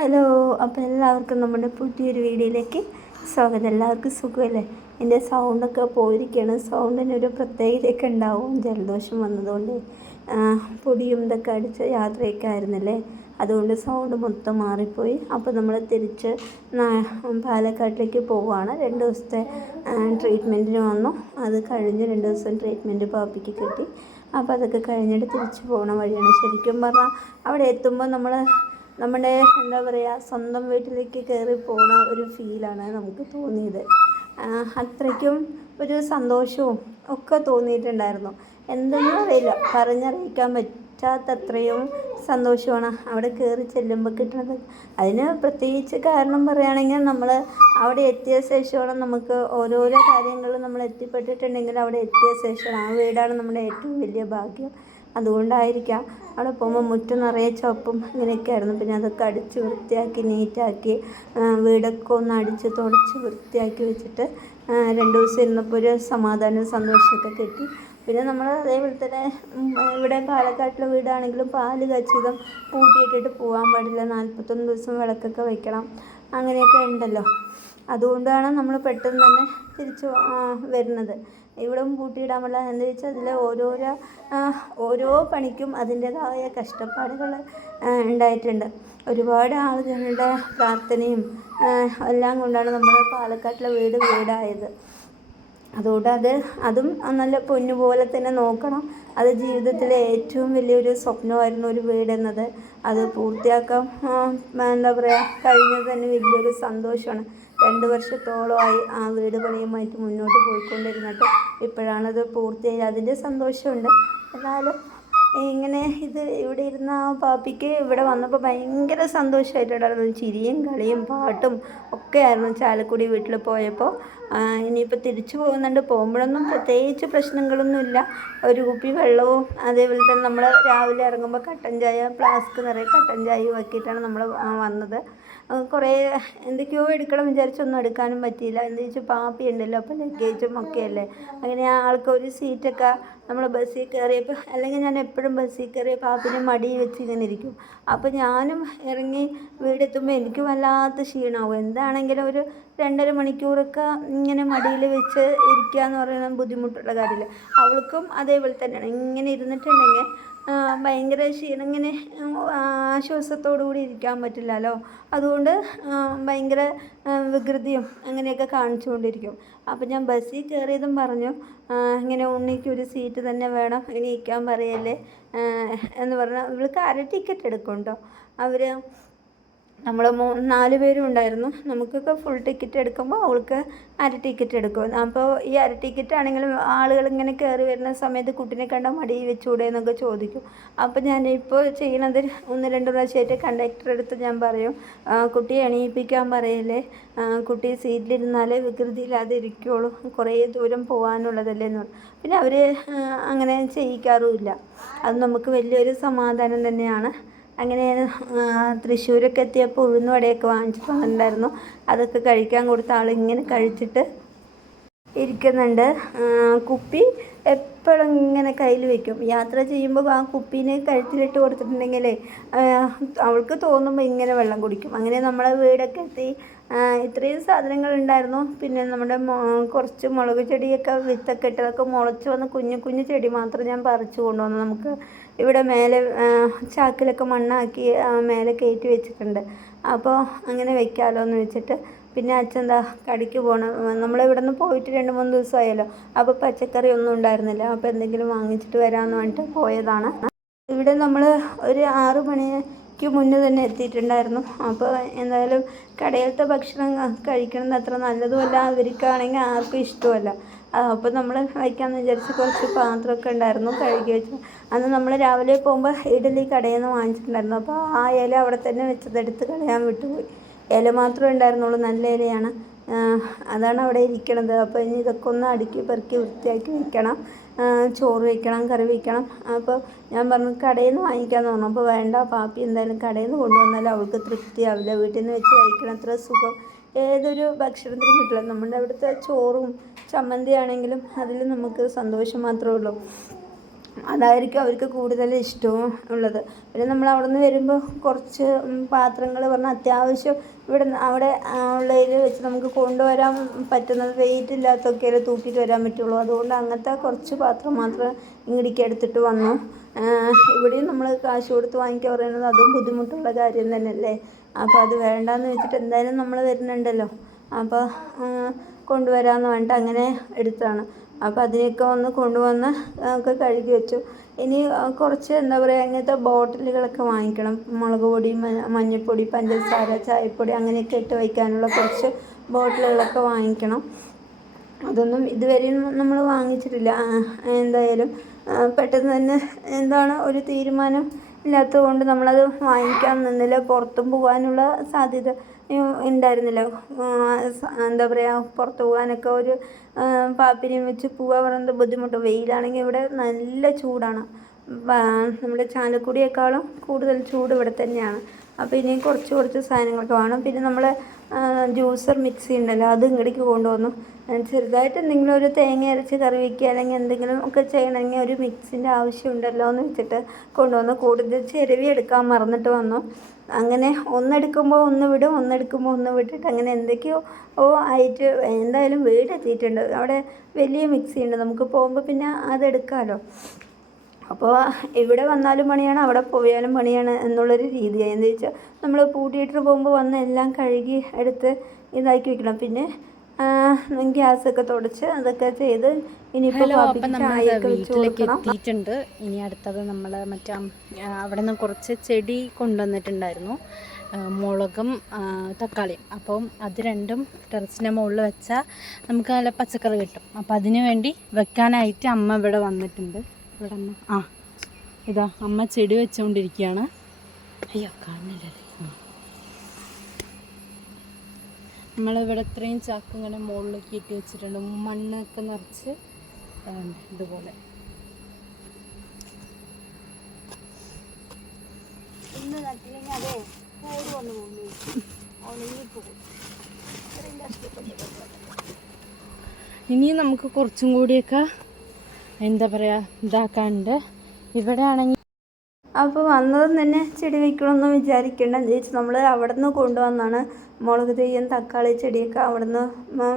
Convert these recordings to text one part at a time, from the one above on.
Hello അപ്പോൾ എല്ലാവർക്കും നമ്മുടെ പുതിയൊരു വീഡിയോയിലേക്ക് സ്വാഗതം. എല്ലാവർക്കും സുഖമല്ലേ? എന്റെ സൗണ്ടൊക്കെ പോയിരിക്കുകയാണ് സൗണ്ടിന് ഒരു പ്രത്യേകതയൊക്കെ ഉണ്ടാവും. ജലദോഷം വന്നതുകൊണ്ട് പൊടിയും ഇതൊക്കെ അടിച്ച യാത്രയൊക്കെ ആയിരുന്നല്ലേ? അതുകൊണ്ട് സൗണ്ട് മൊത്തം മാറിപ്പോയി. അപ്പോൾ നമ്മൾ തിരിച്ച് പാലക്കാട്ടിലേക്ക് പോവുകയാണ്. രണ്ട് ദിവസത്തെ ട്രീറ്റ്മെന്റിന് വന്നു. അത് കഴിഞ്ഞ് രണ്ട് ദിവസം ട്രീറ്റ്മെന്റ് പാപ്പിക്ക് കിട്ടി. അപ്പോൾ അതൊക്കെ കഴിഞ്ഞിട്ട് തിരിച്ച് പോകണ വഴിയാണ്. ശരിക്കും പറഞ്ഞാൽ അവിടെ എത്തുമ്പോൾ നമ്മൾ നമ്മുടെ എന്താ പറയുക സ്വന്തം വീട്ടിലേക്ക് കയറി പോണ ഒരു ഫീലാണ് നമുക്ക് തോന്നിയത്. അത്രയ്ക്കും ഒരു സന്തോഷവും ഒക്കെ തോന്നിയിട്ടുണ്ടായിരുന്നു. എന്തെന്നും അറിയില്ല പറഞ്ഞറിയിക്കാൻ പറ്റാത്തത്രയും സന്തോഷമാണ് അവിടെ കയറി ചെല്ലുമ്പോൾ കിട്ടുന്നത്. അതിന് പ്രത്യേകിച്ച് കാരണം പറയുകയാണെങ്കിൽ നമ്മൾ അവിടെ എത്തിയ ശേഷമാണ് നമുക്ക് ഓരോരോ കാര്യങ്ങളും നമ്മൾ എത്തിപ്പെട്ടിട്ടുണ്ടെങ്കിൽ അവിടെ എത്തിയ ശേഷമാണ് ആ വീടാണ് നമ്മുടെ ഏറ്റവും വലിയ ഭാഗ്യം. അതുകൊണ്ടായിരിക്കാം. അവിടെ പോകുമ്പോൾ മുറ്റം നിറയെ ചുവപ്പും ഇങ്ങനെയൊക്കെയായിരുന്നു പിന്നെ അതൊക്കെ അടിച്ച് വൃത്തിയാക്കി നീറ്റാക്കി വീടൊക്കെ ഒന്ന് അടിച്ച് തുടച്ച് വൃത്തിയാക്കി വെച്ചിട്ട് രണ്ട് ദിവസം ഇരുന്നപ്പോൾ ഒരു സമാധാനവും സന്തോഷമൊക്കെ കിട്ടി. പിന്നെ നമ്മൾ അതേപോലെ തന്നെ ഇവിടെ പാലക്കാട്ടിലെ വീടാണെങ്കിലും പാൽ കച്ചിതം പൂട്ടിയിട്ടിട്ട് പോകാൻ പാടില്ല. നാൽപ്പത്തൊന്ന് ദിവസം വിളക്കൊക്കെ വയ്ക്കണം അങ്ങനെയൊക്കെ ഉണ്ടല്ലോ. അതുകൊണ്ടാണ് നമ്മൾ പെട്ടെന്ന് തന്നെ തിരിച്ച് വരുന്നത്. ഇവിടം പൂട്ടിയിടാൻ പറ്റില്ല എന്ന് വെച്ചാൽ അതിലെ ഓരോരോ ഓരോ പണിക്കും അതിന്റേതായ കഷ്ടപ്പാടുകൾ ഉണ്ടായിട്ടുണ്ട്. ഒരുപാട് ആളുകളുടെ പ്രാർത്ഥനയും എല്ലാം കൊണ്ടാണ് നമ്മൾ പാലക്കാട്ടിലെ വീട് വീടായത്. അതുകൊണ്ട് അത് അതും നല്ല പൊന്നു പോലെ തന്നെ നോക്കണം. അത് ജീവിതത്തിലെ ഏറ്റവും വലിയൊരു സ്വപ്നമായിരുന്നു ഒരു വീടെന്നത് അത് പൂർത്തിയാക്കാൻ എന്താ പറയുക കഴിഞ്ഞത് തന്നെ വലിയൊരു സന്തോഷമാണ്. രണ്ട് വർഷത്തോളമായി ആ വീട് പണിയുമായിട്ട് മുന്നോട്ട് പോയിക്കൊണ്ടിരുന്നിട്ട് ഇപ്പോഴാണത് പൂർത്തിയായി. അതിന്റെ സന്തോഷമുണ്ട്. എന്നാലും ഇങ്ങനെ ഇത് ഇവിടെ ഇരുന്ന ആ പാപ്പിക്ക് ഇവിടെ വന്നപ്പോൾ ഭയങ്കര സന്തോഷമായിട്ടുണ്ടായിരുന്നു. ചിരിയും കളിയും പാട്ടും ഒക്കെ ആയിരുന്നു ചാലക്കുടി വീട്ടിൽ പോയപ്പോൾ ഇനിയിപ്പോൾ തിരിച്ചു പോകുന്നുണ്ട്. പോകുമ്പോഴൊന്നും പ്രത്യേകിച്ച് പ്രശ്നങ്ങളൊന്നുമില്ല ഒരു കുപ്പി വെള്ളവും അതേപോലെ തന്നെ നമ്മൾ രാവിലെ ഇറങ്ങുമ്പോൾ കട്ടൻ ചായ ഫ്ലാസ്ക് നിറയെ കട്ടൻ ചായയും ആക്കിയിട്ടാണ് നമ്മൾ വന്നത്. കുറേ എന്തൊക്കെയോ എടുക്കണം വിചാരിച്ചൊന്നും എടുക്കാനും പറ്റിയില്ല. എന്താ വെച്ചാൽ പാപ്പി ഉണ്ടല്ലോ അപ്പോൾ ലഗേജും ഒക്കെ അല്ലേ അങ്ങനെ ആൾക്ക് ഒരു സീറ്റൊക്കെ നമ്മൾ ബസ്സിൽ കയറിയപ്പോൾ അല്ലെങ്കിൽ ഞാൻ എപ്പോഴും ബസ്സിൽ കയറിയ പാപ്പിനെ മടി വെച്ച് ഇങ്ങനെ ഇരിക്കും. അപ്പോൾ ഞാനും ഇറങ്ങി വീടെത്തുമ്പോൾ എനിക്ക് വല്ലാത്ത ക്ഷീണമാവും. എന്താണെങ്കിലും ഒരു രണ്ടര മണിക്കൂറൊക്കെ ഇങ്ങനെ മടിയിൽ വെച്ച് ഇരിക്കുക എന്ന് പറയുന്നത് ബുദ്ധിമുട്ടുള്ള കാര്യമില്ല. അവൾക്കും അതേപോലെ തന്നെയാണ്. ഇങ്ങനെ ഇരുന്നിട്ടുണ്ടെങ്കിൽ ഭയങ്കര ക്ഷീണം ഇങ്ങനെ ആശ്വാസത്തോടു കൂടി ഇരിക്കാൻ പറ്റില്ലല്ലോ. അതുകൊണ്ട് ഭയങ്കര വികൃതിയും അങ്ങനെയൊക്കെ കാണിച്ചുകൊണ്ടിരിക്കും. അപ്പം ഞാൻ ബസ്സിൽ കയറിയതും പറഞ്ഞു ഇങ്ങനെ ഉണ്ണിക്ക് ഒരു സീറ്റ് തന്നെ വേണം ഇനി ഇരിക്കാൻ പറയല്ലേ എന്ന് പറഞ്ഞാൽ ഇവൾക്ക് അര ടിക്കറ്റ് എടുക്കും കേട്ടോ അവർ നമ്മൾ മൂ നാല് പേരും ഉണ്ടായിരുന്നു. നമുക്കൊക്കെ ഫുൾ ടിക്കറ്റ് എടുക്കുമ്പോൾ അവൾക്ക് അര ടിക്കറ്റ് എടുക്കും. അപ്പോൾ ഈ അര ടിക്കറ്റ് ആണെങ്കിലും ആളുകൾ ഇങ്ങനെ കയറി വരുന്ന സമയത്ത് കുട്ടീനെ കണ്ടാൽ മടി വെച്ചുകൂടെ എന്നൊക്കെ ചോദിക്കും. അപ്പോൾ ഞാൻ ഇപ്പോൾ ചെയ്യണത് ഒന്ന് രണ്ട് പ്രാവശ്യമായിട്ട് കണ്ടക്ടർ അടുത്ത് ഞാൻ പറയും "ആ, കുട്ടിയെ എണീപ്പിക്കാൻ പറയല്ലേ? കുട്ടി സീറ്റിലിരുന്നാലേ വികൃതിയില്ലാതെ ഇരിക്കുള്ളൂ. കുറേ ദൂരം പോകാനുള്ളതല്ലേ എന്ന് പിന്നെ അവർ അങ്ങനെ ചെയ്യിക്കാറുമില്ല. അത് നമുക്ക് വലിയൊരു സമാധാനം തന്നെയാണ്. അങ്ങനെ തൃശ്ശൂരൊക്കെ എത്തിയപ്പോൾ ഉഴുന്ന് വടയൊക്കെ വാങ്ങിച്ചിട്ട് വന്നിട്ടുണ്ടായിരുന്നു അതൊക്കെ കഴിക്കാൻ കൊടുത്ത ആൾ ഇങ്ങനെ കഴിച്ചിട്ട് ഇരിക്കുന്നുണ്ട്. കുപ്പി എപ്പോഴും ഇങ്ങനെ കയ്യിൽ വെക്കും. യാത്ര ചെയ്യുമ്പോൾ ആ കുപ്പീനെ കഴുത്തിലിട്ട് കൊടുത്തിട്ടുണ്ടെങ്കിൽ അവൾക്ക് തോന്നുമ്പോൾ ഇങ്ങനെ വെള്ളം കുടിക്കും. അങ്ങനെ നമ്മളെ വീടൊക്കെ എത്തി. ഇത്രയും സാധനങ്ങൾ ഉണ്ടായിരുന്നു. പിന്നെ നമ്മുടെ കുറച്ച് മുളക് ചെടിയൊക്കെ വിത്തൊക്കെ ഇട്ടതൊക്കെ മുളച്ച് വന്ന് കുഞ്ഞു കുഞ്ഞു ചെടി മാത്രം ഞാൻ പറിച്ചു കൊണ്ടുവന്നു. നമുക്ക് ഇവിടെ മേലെ ചാക്കിലൊക്കെ മണ്ണാക്കി മേലെ കയറ്റി വെച്ചിട്ടുണ്ട്. അപ്പോൾ അങ്ങനെ വെക്കാമല്ലോ എന്ന് വെച്ചിട്ട് പിന്നെ അച്ഛൻ എന്താ കടിക്ക് പോകണം നമ്മളിവിടെ നിന്ന് പോയിട്ട് രണ്ട് മൂന്ന് ദിവസമായല്ലോ. അപ്പോൾ പച്ചക്കറി ഒന്നും ഉണ്ടായിരുന്നില്ല. അപ്പോൾ എന്തെങ്കിലും വാങ്ങിച്ചിട്ട് വരാമെന്ന് പറഞ്ഞിട്ട് പോയതാണ്. ഇവിടെ നമ്മൾ ഒരു ആറ് മണിക്ക് മുന്നേ തന്നെ എത്തിയിട്ടുണ്ടായിരുന്നു. അപ്പോൾ എന്തായാലും കടയിലത്തെ ഭക്ഷണം കഴിക്കണമെന്ന് അത്ര നല്ലതുമല്ല. അവർക്കാണെങ്കിൽ ആർക്കും ഇഷ്ടമല്ല. അപ്പോൾ നമ്മൾ വയ്ക്കാമെന്ന് വിചാരിച്ച് കുറച്ച് പാത്രമൊക്കെ ഉണ്ടായിരുന്നു കഴുകി വെച്ചു. അന്ന് നമ്മൾ രാവിലെ പോകുമ്പോൾ ഇഡലി കടയിൽ നിന്ന് വാങ്ങിച്ചിട്ടുണ്ടായിരുന്നു. അപ്പോൾ ആ ഇല അവിടെ തന്നെ വെച്ചതെടുത്ത് കളയാൻ വിട്ടുപോയി. ഇല മാത്രമേ ഉണ്ടായിരുന്നുള്ളൂ നല്ല ഇലയാണ്. അതാണ് അവിടെ ഇരിക്കണത്. അപ്പോൾ ഇനി ഇതൊക്കെ ഒന്ന് അടുക്കി പെറുക്കി വൃത്തിയാക്കി വെക്കണം. ചോറ് വയ്ക്കണം കറി വയ്ക്കണം അപ്പോൾ ഞാൻ പറഞ്ഞു കടയിൽ നിന്ന് വാങ്ങിക്കാമെന്ന് പറഞ്ഞു. അപ്പോൾ വേണ്ട പാപ്പി എന്തായാലും കടയിൽ നിന്ന് കൊണ്ടുവന്നാലും അവൾക്ക് തൃപ്തിയാവില്ല. വീട്ടിൽ നിന്ന് വെച്ച് കഴിക്കണം അത്ര സുഖം. ഏതൊരു ഭക്ഷണത്തിനും കിട്ടില്ല. നമ്മുടെ അവിടുത്തെ ചോറും ചമ്മന്തി ആണെങ്കിലും അതിൽ നമുക്ക് സന്തോഷം മാത്രമേ ഉള്ളൂ. അതായിരിക്കും അവർക്ക് കൂടുതൽ ഇഷ്ടവും ഉള്ളത്. പിന്നെ നമ്മൾ അവിടെ നിന്ന് വരുമ്പോൾ കുറച്ച് പാത്രങ്ങൾ പറഞ്ഞാൽ അത്യാവശ്യം ഇവിടെ അവിടെ ഉള്ളതിൽ വെച്ച് നമുക്ക് കൊണ്ടുവരാൻ പറ്റുന്നത് വെയിറ്റ് ഇല്ലാത്തൊക്കെ തൂക്കിയിട്ട് വരാൻ പറ്റുള്ളൂ. അതുകൊണ്ട് അങ്ങനത്തെ കുറച്ച് പാത്രം മാത്രം ഇങ്ങോട്ടേക്ക് എടുത്തിട്ട് വന്നു. ഇവിടെയും നമ്മൾ കാശ് കൊടുത്ത് വാങ്ങിക്കാൻ പറയുന്നത് അതും ബുദ്ധിമുട്ടുള്ള കാര്യം തന്നെയല്ലേ? അപ്പോൾ അത് വേണ്ടാന്ന് വെച്ചിട്ട് എന്തായാലും നമ്മൾ വരുന്നുണ്ടല്ലോ. അപ്പോൾ കൊണ്ടുവരാമെന്ന് പറഞ്ഞിട്ട് അങ്ങനെ എടുത്തതാണ്. അപ്പോൾ അതിനെയൊക്കെ ഒന്ന് കൊണ്ടുവന്ന് ഒക്കെ കഴുകി വെച്ചു. ഇനി കുറച്ച് എന്താ പറയുക ഇങ്ങനത്തെ ബോട്ടിലുകളൊക്കെ വാങ്ങിക്കണം. മുളക് പൊടി മഞ്ഞൾപ്പൊടി പഞ്ചസാര ചായപ്പൊടി അങ്ങനെയൊക്കെ ഇട്ട് വയ്ക്കാനുള്ള കുറച്ച് ബോട്ടിലുകളൊക്കെ വാങ്ങിക്കണം. അതൊന്നും ഇതുവരെയും നമ്മൾ വാങ്ങിച്ചിട്ടില്ല. എന്തായാലും പെട്ടെന്ന് തന്നെ എന്താണ് ഒരു തീരുമാനം ഇല്ലാത്തത് കൊണ്ട് നമ്മളത് വാങ്ങിക്കാൻ നിന്നില്ല. പുറത്തും പോകാനുള്ള സാധ്യത ഉണ്ടായിരുന്നില്ല. എന്താ പറയുക പുറത്ത് പോകാനൊക്കെ ഒരു പാപ്പിനെയും വെച്ച് പോകാൻ പറയുന്നത് ബുദ്ധിമുട്ട്. വെയിലാണെങ്കിൽ ഇവിടെ നല്ല ചൂടാണ്. നമ്മുടെ ചാലക്കുടിയേക്കാളും കൂടുതൽ ചൂട് ഇവിടെ തന്നെയാണ്. അപ്പോൾ ഇനി കുറച്ച് കുറച്ച് സാധനങ്ങളൊക്കെ വേണം. പിന്നെ നമ്മൾ ജ്യൂസർ മിക്സി ഉണ്ടല്ലോ അത് ഇങ്ങോട്ടേക്ക് കൊണ്ടുവന്നു. ചെറുതായിട്ട് എന്തെങ്കിലും ഒരു തേങ്ങ അരച്ച് കറി വയ്ക്കുക അല്ലെങ്കിൽ എന്തെങ്കിലും ഒക്കെ ചെയ്യണമെങ്കിൽ ഒരു മിക്സിന്റെ ആവശ്യമുണ്ടല്ലോ എന്ന് വെച്ചിട്ട് കൊണ്ടുവന്നു. കൂടുതൽ ചെരുവി എടുക്കാൻ മറന്നിട്ട് വന്നു. അങ്ങനെ ഒന്നെടുക്കുമ്പോൾ ഒന്ന് വിടും ഒന്നെടുക്കുമ്പോൾ ഒന്ന് വിട്ടിട്ട് അങ്ങനെ എന്തൊക്കെയോ ഓ ആയിട്ട് എന്തായാലും വീടെത്തിയിട്ടുണ്ട്. അവിടെ വലിയ മിക്സി ഉണ്ട് നമുക്ക് പോകുമ്പോൾ പിന്നെ അതെടുക്കാമല്ലോ അപ്പോൾ ഇവിടെ വന്നാലും പണിയാണ് അവിടെ പോയാലും പണിയാണ് എന്നുള്ളൊരു രീതിയാണ് എന്താ വെച്ചാൽ നമ്മൾ പൂട്ടിയിട്ട് പോകുമ്പോൾ വന്ന് എല്ലാം കഴുകി എടുത്ത് ഇതാക്കി വെക്കണം. പിന്നെ ഗ്യാസൊക്കെ തുടച്ച് അതൊക്കെ ചെയ്ത് ഇനിയിപ്പോൾ വീട്ടിലേക്ക് എത്തിയിട്ടുണ്ട്. ഇനി അടുത്തത് നമ്മൾ മറ്റേ അവിടെ നിന്ന് കുറച്ച് ചെടി കൊണ്ടുവന്നിട്ടുണ്ടായിരുന്നു. മുളകും തക്കാളിയും. അപ്പം അത് രണ്ടും ടെറസിന്റെ മുകളിൽ വെച്ചാൽ നമുക്ക് നല്ല പച്ചക്കറി കിട്ടും. അപ്പം അതിനു വേണ്ടി വെക്കാനായിട്ട് അമ്മ ഇവിടെ വന്നിട്ടുണ്ട്. ഇവിടെ അമ്മ ആ ഇതാ അമ്മ ചെടി വെച്ചുകൊണ്ടിരിക്കുകയാണ് അയ്യോ കാണുന്നില്ലല്ലേ. നമ്മളിവിടെ ഇത്രയും ചാക്ക് ഇങ്ങനെ മുകളിലേക്ക് ഇട്ടി വെച്ചിട്ടുണ്ട്. മണ്ണൊക്കെ നിറച്ച് ഇതുപോലെ. ഇനി നമുക്ക് കുറച്ചും കൂടിയൊക്കെ എന്താ പറയുക ഇതാക്കാണ്ട് ഇവിടെ ആണെങ്കിൽ അപ്പോൾ വന്നതും തന്നെ ചെടി വയ്ക്കണമെന്ന് വിചാരിക്കേണ്ട. ചേച്ചി നമ്മൾ അവിടെ നിന്ന് കൊണ്ടുവന്നാണ്. മുളക് തെയ്യം തക്കാളി ചെടിയൊക്കെ അവിടെ നിന്ന്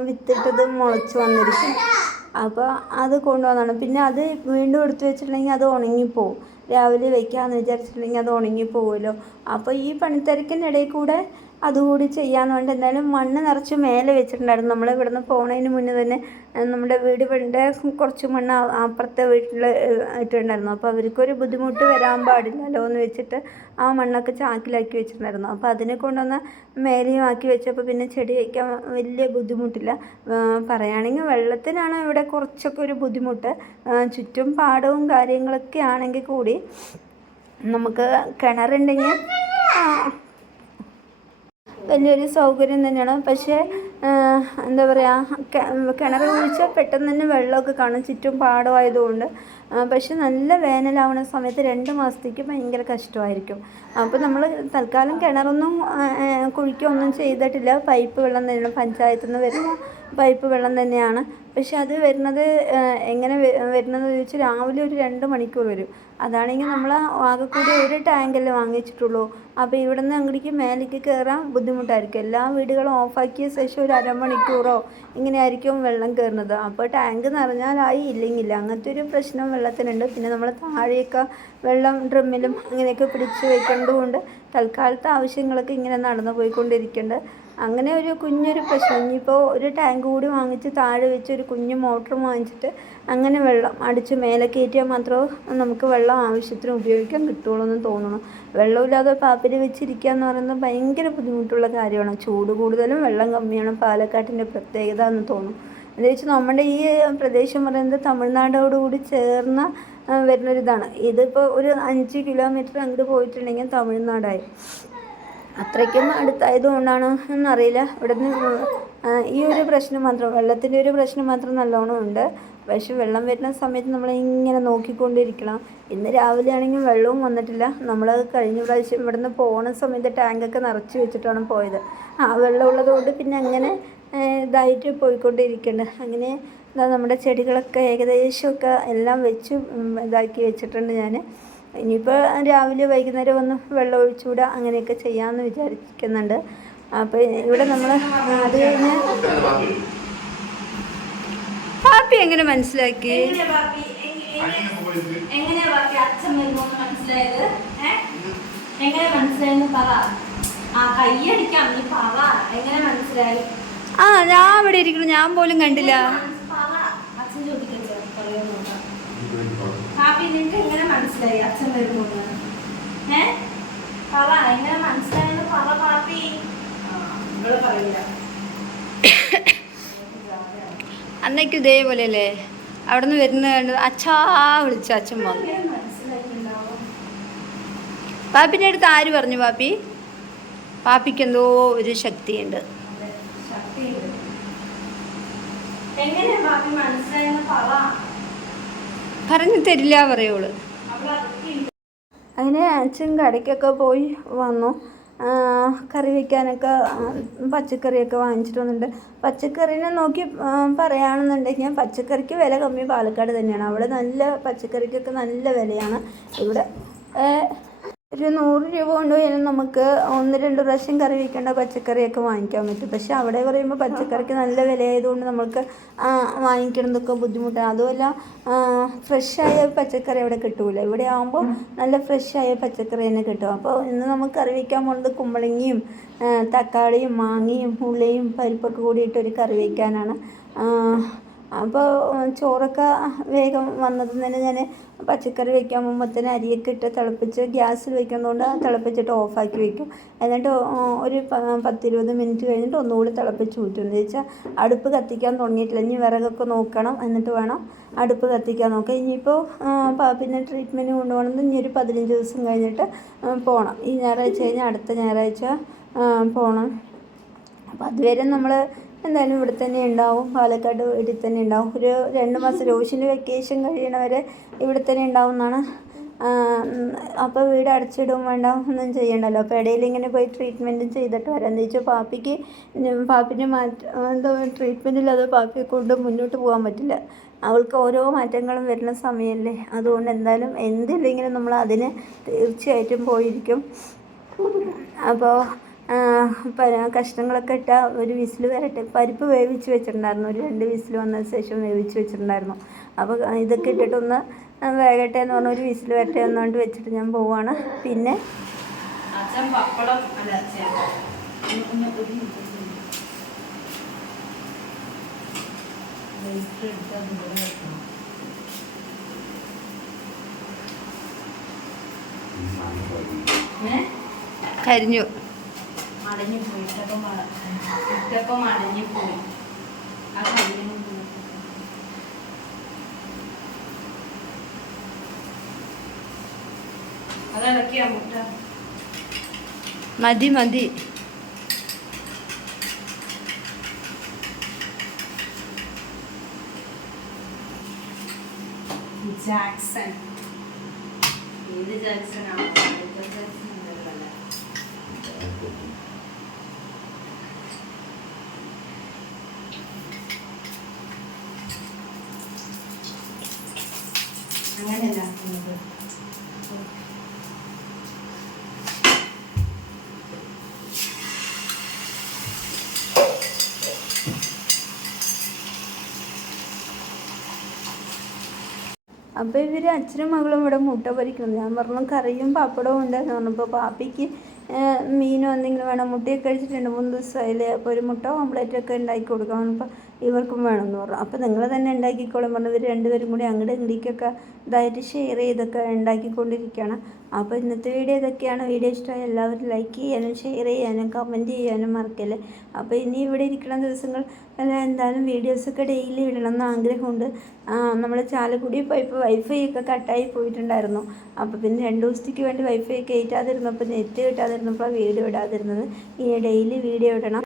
വിത്തിട്ടത് മുളച്ച് വന്നിരിക്കും. അപ്പോൾ അത് കൊണ്ടുവന്നാണ്. പിന്നെ അത് വീണ്ടും എടുത്തു വെച്ചിട്ടുണ്ടെങ്കിൽ അത് ഉണങ്ങിപ്പോവും. രാവിലെ വയ്ക്കാമെന്ന് വിചാരിച്ചിട്ടുണ്ടെങ്കിൽ അത് ഉണങ്ങിപ്പോവുമല്ലോ. അപ്പോൾ ഈ പണിത്തിരക്കിന്റെ ഇടയിൽ കൂടെ അതുകൂടി ചെയ്യാന്ന് പറഞ്ഞിട്ട് എന്തായാലും മണ്ണ് നിറച്ച് മേലെ വെച്ചിട്ടുണ്ടായിരുന്നു. നമ്മൾ ഇവിടുന്ന് പോണതിന് മുന്നേ തന്നെ നമ്മുടെ വീട് വീടിന്റെ കുറച്ച് മണ്ണ് അപ്പുറത്തെ വീട്ടിൽ ഇട്ടിട്ടുണ്ടായിരുന്നു. അപ്പോൾ അവർക്കൊരു ബുദ്ധിമുട്ട് വരാൻ പാടില്ലല്ലോ എന്ന് വെച്ചിട്ട് ആ മണ്ണൊക്കെ ചാക്കിലാക്കി വെച്ചിട്ടുണ്ടായിരുന്നു. അപ്പോൾ അതിനെ കൊണ്ടുവന്ന് മേലെയും ആക്കി വെച്ചപ്പോൾ പിന്നെ ചെടി വയ്ക്കാൻ വലിയ ബുദ്ധിമുട്ടില്ല. പറയുകയാണെങ്കിൽ വെള്ളത്തിനാണ് ഇവിടെ കുറച്ചൊക്കെ ഒരു ബുദ്ധിമുട്ട്. ചുറ്റും പാടവും കാര്യങ്ങളൊക്കെ ആണെങ്കിൽ കൂടി നമുക്ക് കിണറുണ്ടെങ്കിൽ വലിയൊരു സൗകര്യം തന്നെയാണ്. പക്ഷേ എന്താ പറയുക കിണർ കുഴിച്ചാൽ പെട്ടെന്ന് തന്നെ വെള്ളമൊക്കെ കാണും. ചുറ്റും പാടമായതുകൊണ്ട്. പക്ഷെ നല്ല വേനലാവുന്ന സമയത്ത് രണ്ട് മാസത്തേക്ക് ഭയങ്കര കഷ്ടമായിരിക്കും. അപ്പോൾ നമ്മൾ തൽക്കാലം കിണറൊന്നും കുഴിക്കൊന്നും ചെയ്തിട്ടില്ല. പൈപ്പ് വെള്ളം തന്നെയാണ് പഞ്ചായത്തിൽ നിന്ന് വരുന്ന പൈപ്പ് വെള്ളം തന്നെയാണ്. പക്ഷെ അത് വരുന്നത് എങ്ങനെ വരുന്നത് ചോദിച്ചാൽ രാവിലെ ഒരു രണ്ട് മണിക്കൂർ വരും. അതാണെങ്കിൽ നമ്മൾ ആകെ കൂടി ഒരു ടാങ്കല്ലേ വാങ്ങിച്ചിട്ടുള്ളൂ. അപ്പോൾ ഇവിടെ നിന്ന് അങ്ങോട്ടേക്ക് മേലേക്ക് കയറാൻ ബുദ്ധിമുട്ടായിരിക്കും. എല്ലാ വീടുകളും ഓഫാക്കിയ ശേഷം ഒരു അരമണിക്കൂറോ ഇങ്ങനെയായിരിക്കും വെള്ളം കയറുന്നത് അപ്പോൾ ടാങ്ക് നിറഞ്ഞാലായി ഇല്ലെങ്കില്ല അങ്ങനത്തെ ഒരു പ്രശ്നം വെള്ളത്തിനുണ്ട്. പിന്നെ നമ്മൾ താഴെയൊക്കെ വെള്ളം ഡ്രമ്മിലും അങ്ങനെയൊക്കെ പിടിച്ച് വെക്കേണ്ടതുകൊണ്ട് തൽക്കാലത്തെ ആവശ്യങ്ങളൊക്കെ ഇങ്ങനെ നടന്നു പോയിക്കൊണ്ടിരിക്കുന്നുണ്ട് അങ്ങനെ ഒരു കുഞ്ഞൊരു പ്രശ്നം. ഇനിയിപ്പോൾ ഒരു ടാങ്ക് കൂടി വാങ്ങിച്ച് താഴെ വെച്ച് ഒരു കുഞ്ഞു മോട്ടർ വാങ്ങിച്ചിട്ട് അങ്ങനെ വെള്ളം അടിച്ച് മേലെ കയറ്റിയാൽ മാത്രമേ നമുക്ക് വെള്ളം ആവശ്യത്തിന് ഉപയോഗിക്കാൻ കിട്ടുള്ളൂ എന്ന് തോന്നുന്നു. വെള്ളമില്ലാതെ പാപ്പിൽ വെച്ചിരിക്കുക എന്ന് പറയുന്നത് ഭയങ്കര ബുദ്ധിമുട്ടുള്ള കാര്യമാണ്. ചൂട് കൂടുതലും വെള്ളം കമ്മിയാണ് പാലക്കാട്ടിന്റെ പ്രത്യേകത എന്ന് തോന്നുന്നു. എന്ന് വെച്ചാൽ നമ്മുടെ ഈ പ്രദേശം പറയുന്നത് തമിഴ്നാടോടുകൂടി ചേർന്ന വരുന്നൊരിതാണ്. ഇതിപ്പോൾ ഒരു അഞ്ച് കിലോമീറ്റർ അങ്ങോട്ട് പോയിട്ടുണ്ടെങ്കിൽ തമിഴ്നാടായി. അത്രയ്ക്കും അടുത്തായത് കൊണ്ടാണ് എന്നറിയില്ല. ഇവിടെ നിന്ന് ഈ ഒരു പ്രശ്നം മാത്രം വെള്ളത്തിന്റെ ഒരു പ്രശ്നം മാത്രം നല്ലോണം ഉണ്ട്. പക്ഷേ വെള്ളം വരുന്ന സമയത്ത് നമ്മൾ ഇങ്ങനെ നോക്കിക്കൊണ്ടിരിക്കണം. ഇന്ന് രാവിലെ ആണെങ്കിൽ വെള്ളവും വന്നിട്ടില്ല. നമ്മൾ കഴിഞ്ഞ പ്രാവശ്യം ഇവിടെ നിന്ന് പോകുന്ന സമയത്ത് ടാങ്കൊക്കെ നിറച്ച് വെച്ചിട്ടാണ് പോയത്. ആ വെള്ളം ഉള്ളതുകൊണ്ട് പിന്നെ അങ്ങനെ ഇതായിട്ട് പോയിക്കൊണ്ടിരിക്കുന്നുണ്ട് അങ്ങനെ എന്താ നമ്മുടെ ചെടികളൊക്കെ ഏകദേശമൊക്കെ എല്ലാം വെച്ച് ഇതാക്കി വെച്ചിട്ടുണ്ട് ഞാൻ ഇനിയിപ്പോൾ രാവിലെ വൈകുന്നേരം ഒന്ന് വെള്ളം ഒഴിച്ചുകൂടാ അങ്ങനെയൊക്കെ ചെയ്യാമെന്ന് വിചാരിക്കുന്നുണ്ട്. അപ്പോൾ ഇവിടെ നമ്മൾ അത് കഴിഞ്ഞ് പാപ്പി എങ്ങനെ മനസ്സിലാക്കി? അച്ഛൻ വരുമോ മനസ്സിലായത്? എങ്ങനെ മനസ്സിലായെന്ന് പറ. ആ കയ്യടിക്കാം നീ പറ. എങ്ങനെ മനസ്സിലായി? ആ ഞാൻ അവിടെ ഇരിക്കുന്നു. ഞാൻ പോലും കണ്ടില്ല. മനസ്സിലായി? അച്ഛൻ വരുമോ ഏ? പറ എങ്ങനെ മനസ്സിലായെന്ന് പറ പാപ്പി. ആ, പറയില്ല. അന്നേക്കും ഇതേപോലെ അല്ലേ അവിടെ നിന്ന് വരുന്ന കണ്ടത് അച്ഛാ വിളിച്ച അച്ഛൻ വന്നു. പാപ്പിന്റെ അടുത്ത് ആര് പറഞ്ഞു പാപ്പി? പാപ്പിക്ക് എന്തോ ഒരു ശക്തിയുണ്ട്. എങ്ങനെയാ ബാപ്പി മനസ്സിലായെന്ന് പറ പറഞ്ഞു തരില്ല പറയുള്ളൂ അങ്ങനെ അച്ഛൻ കടയ്ക്കൊക്കെ പോയി വന്നു. കറി വയ്ക്കാനൊക്കെ പച്ചക്കറിയൊക്കെ വാങ്ങിച്ചിട്ട് വന്നിട്ടുണ്ട്. പച്ചക്കറീനെ നോക്കി പറയുകയാണെന്നുണ്ടെങ്കിൽ പച്ചക്കറിക്ക് വില കമ്മി പാലക്കാട് തന്നെയാണ്. അവിടെ നല്ല പച്ചക്കറിക്കൊക്കെ നല്ല വിലയാണ്. ഇവിടെ ഒരു നൂറ് രൂപ കൊണ്ടുപോയാലും നമുക്ക് ഒന്ന് രണ്ട് പ്രാവശ്യം കറി വയ്ക്കേണ്ട പച്ചക്കറിയൊക്കെ വാങ്ങിക്കാൻ പറ്റും. പക്ഷെ അവിടെ പറയുമ്പോൾ പച്ചക്കറിക്ക് നല്ല വിലയായതുകൊണ്ട് നമുക്ക് വാങ്ങിക്കണതൊക്കെ ബുദ്ധിമുട്ടാണ് അതുമല്ല ഫ്രഷായ പച്ചക്കറി അവിടെ കിട്ടൂല. ഇവിടെ ആകുമ്പോൾ നല്ല ഫ്രഷായ പച്ചക്കറി തന്നെ കിട്ടും. അപ്പോൾ ഇന്ന് നമുക്ക് കറി വയ്ക്കാൻ പോകുന്നത് കുമ്പളങ്ങിയും തക്കാളിയും മാങ്ങയും ഉള്ളിയും പരിപ്പൊക്കെ കൂടിയിട്ടൊരു കറി വയ്ക്കാനാണ് അപ്പോൾ ചോറൊക്കെ വേഗം വന്നത് തന്നെ ഞാൻ പച്ചക്കറി വെക്കാൻ മുമ്പത്തേന് അരിയൊക്കെ ഇട്ട് തിളപ്പിച്ച് ഗ്യാസിൽ വെക്കുന്നതുകൊണ്ട് തിളപ്പിച്ചിട്ട് ഓഫാക്കി വെക്കും. എന്നിട്ട് ഒരു പത്തിരുപത് മിനിറ്റ് കഴിഞ്ഞിട്ട് ഒന്നുകൂടി തിളപ്പിച്ച് ഊറ്റും. എന്ന് വെച്ചാൽ അടുപ്പ് കത്തിക്കാൻ തുടങ്ങിയിട്ടില്ല. ഇനി വിറകൊക്കെ നോക്കണം. എന്നിട്ട് വേണം അടുപ്പ് കത്തിക്കാൻ നോക്കാം ഇനിയിപ്പോൾ പിന്നെ ട്രീറ്റ്മെന്റ് കൊണ്ടുപോകണമെന്ന് ഇനി ഒരു പതിനഞ്ച് ദിവസം കഴിഞ്ഞിട്ട് പോകണം ഈ ഞായറാഴ്ച കഴിഞ്ഞാൽ അടുത്ത ഞായറാഴ്ച പോകണം അപ്പോൾ അതുവരെ നമ്മൾ എന്തായാലും ഇവിടെ തന്നെ ഉണ്ടാവും പാലക്കാട് വീട്ടിൽ തന്നെ ഉണ്ടാവും. ഒരു രണ്ട് മാസം രോഹിഷിന്റെ വെക്കേഷൻ കഴിയണവരെ ഇവിടെ തന്നെ ഉണ്ടാവും എന്നാണ് അപ്പോൾ വീട് അടച്ചിടും വേണ്ട ഒന്നും ചെയ്യണ്ടല്ലോ. അപ്പോൾ ഇടയിൽ ഇങ്ങനെ പോയി ട്രീറ്റ്മെന്റും ചെയ്തിട്ട് വരാം. എന്താ വെച്ചാൽ പാപ്പിക്ക് പാപ്പിന്റെ മാറ്റ എന്തോ ട്രീറ്റ്മെന്റില്ലാതെ പാപ്പിയെ കൊണ്ട് മുന്നോട്ട് പോകാൻ പറ്റില്ല. അവൾക്ക് ഓരോ മാറ്റങ്ങളും വരുന്ന സമയമല്ലേ അതുകൊണ്ട് എന്തായാലും എന്തില്ലെങ്കിലും നമ്മൾ അതിന് തീർച്ചയായിട്ടും പോയിരിക്കും. അപ്പോൾ കഷ്ണങ്ങളൊക്കെ ഇട്ട ഒരു വിസിൽ വരട്ടെ. പരിപ്പ് വേവിച്ച് വെച്ചിട്ടുണ്ടായിരുന്നു. ഒരു രണ്ട് വിസിൽ വന്ന ശേഷം വേവിച്ച് വെച്ചിട്ടുണ്ടായിരുന്നു. അപ്പോൾ ഇതൊക്കെ ഇട്ടിട്ടൊന്ന് വേകട്ടെ എന്ന് പറഞ്ഞ ഒരു വിസിൽ വരട്ടെ എന്നുകൊണ്ട് വെച്ചിട്ട് ഞാൻ പോവാണ്. പിന്നെ? കരിഞ്ഞു. മടങ്ങി പോയി ഇട്ടപ്പം മട- ഇട്ടപ്പം മടങ്ങി പോയി ആ കല്യാണം. അതിളക്കിയാ മുട്ട. മതി മതി. ജാക്സൺ. ഏത് ജാക്സൺ ആണ് ജാക്സൺ അങ്ങനെയല്ല ആക്കുന്നത്. അപ്പോൾ ഇവർ അച്ഛനും മകളും ഇവിടെ മുട്ട പൊരിക്കുന്നു. ഞാൻ പറഞ്ഞു കറിയും പപ്പടവും ഉണ്ടെന്ന് പറഞ്ഞപ്പോൾ പാപ്പിക്ക് മീനോ എന്തെങ്കിലും വേണം. മുട്ടയൊക്കെ കഴിച്ചിട്ടുണ്ട്. മൂന്ന് ദിവസമായില്ലേ. അപ്പോൾ ഒരു മുട്ട ഓംപ്ലേറ്റ് ഒക്കെ ഉണ്ടാക്കി കൊടുക്കാം അപ്പോൾ ഇവർക്കും വേണമെന്ന് പറഞ്ഞു. അപ്പോൾ നിങ്ങൾ തന്നെ ഉണ്ടാക്കിക്കോളും പറഞ്ഞു ഇവർ രണ്ടുപേരും കൂടി അങ്ങോട്ട് ഇങ്ങോട്ടേക്കൊക്കെ ഇതായിട്ട് ഷെയർ ചെയ്തൊക്കെ ഉണ്ടാക്കിക്കൊണ്ടിരിക്കുകയാണ്. അപ്പോൾ ഇന്നത്തെ വീഡിയോ ഇതൊക്കെയാണ്. വീഡിയോ ഇഷ്ടമായ എല്ലാവരും ലൈക്ക് ചെയ്യാനും ഷെയർ ചെയ്യാനും കമന്റ് ചെയ്യാനും മറക്കല്ലേ. അപ്പോൾ ഇനി ഇവിടെ ഇരിക്കുന്ന ദിവസങ്ങൾ എന്തായാലും വീഡിയോസൊക്കെ ഡെയിലി ഇടണം എന്ന് ആഗ്രഹമുണ്ട്. നമ്മുടെ ചാലക്കുടി പോയപ്പോൾ വൈഫൈ ഒക്കെ കട്ടായി പോയിട്ടുണ്ടായിരുന്നു. അപ്പോൾ പിന്നെ രണ്ട് ദിവസത്തേക്ക് വേണ്ടി വൈഫൈ കയറ്റാതിരുന്നപ്പോൾ നെറ്റ് കിട്ടാതിരുന്നപ്പോൾ വീഡിയോ ഇടാതിരുന്നത് ഇനി ഡെയിലി വീഡിയോ ഇടണം.